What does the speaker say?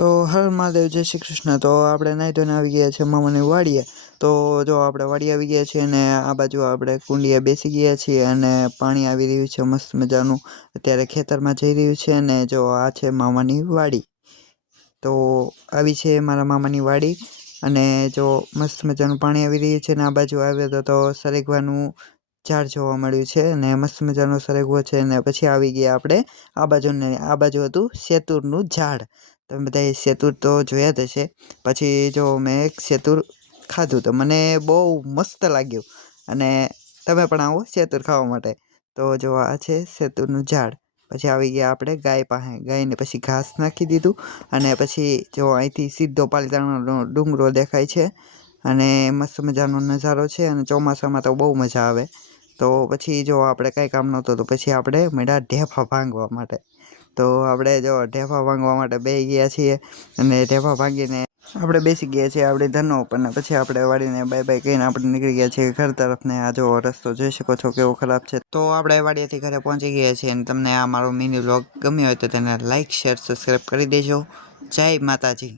તો હર મહાદેવ, જય શ્રી કૃષ્ણ। તો આપણે નાહી ધોઈને આવી ગયા છે મામાની વાડીએ। તો જો આપણે વાડીએ આવી ગયા છીએ અને આ બાજુ આપણે કુંડીએ બેસી ગયા છીએ અને પાણી આવી રહ્યું છે મસ્ત મજાનું। અત્યારે ખેતરમાં જઈ રહ્યું છે અને જો આ છે મામાની વાડી। તો આવી છે મારા મામાની વાડી અને જો મસ્ત મજાનું પાણી આવી રહ્યું છે અને આ બાજુ આવ્યો તો સરગવાનું ઝાડ જોવા મળ્યું છે અને મસ્ત મજાનો સરગવો છે। અને પછી આવી ગયા આપણે આ બાજુ ને આ બાજુ હતું શેતુરનું ઝાડ। તમે બધાએ શેતુર તો જોયા જ હશે। પછી જો મેં એક શેતુર ખાધું તો મને બહુ મસ્ત લાગ્યું અને તમે પણ આવો શેતુર ખાવા માટે। તો જો આ છે શેતુરનું ઝાડ। પછી આવી ગયા આપણે ગાય પાસે, ગાયને પછી ઘાસ નાખી દીધું અને પછી જો અહીંથી સીધો પાલીતાણાનો ડુંગરો દેખાય છે અને મસ્ત મજાનો નજારો છે અને ચોમાસામાં તો બહુ મજા આવે। તો પછી જો આપણે કાંઈ કામ નહોતું તો પછી આપણે મળ્યા ઢેફા ભાંગવા માટે। તો આપણે જો ઢેફા ભાંગવા માટે બેસી ગયા છીએ અને ઢેફા ભાંગીને આપણે બેસી ગયા છીએ આપણી ધનો ઉપર ને પછી આપણે વાળીને બાય બાય કહીને આપણે નીકળી ગયા છીએ ઘર તરફ। ને આ જો રસ્તો જોઈ શકો છો કેવો ખરાબ છે। તો આપણે વાડીએથી ઘરે પહોંચી ગયા છીએ અને તમને આ મારો મિની વ્લોગ ગમ્યો હોય તો તેને લાઇક, શેર, સબસ્ક્રાઈબ કરી દેજો। જય માતાજી।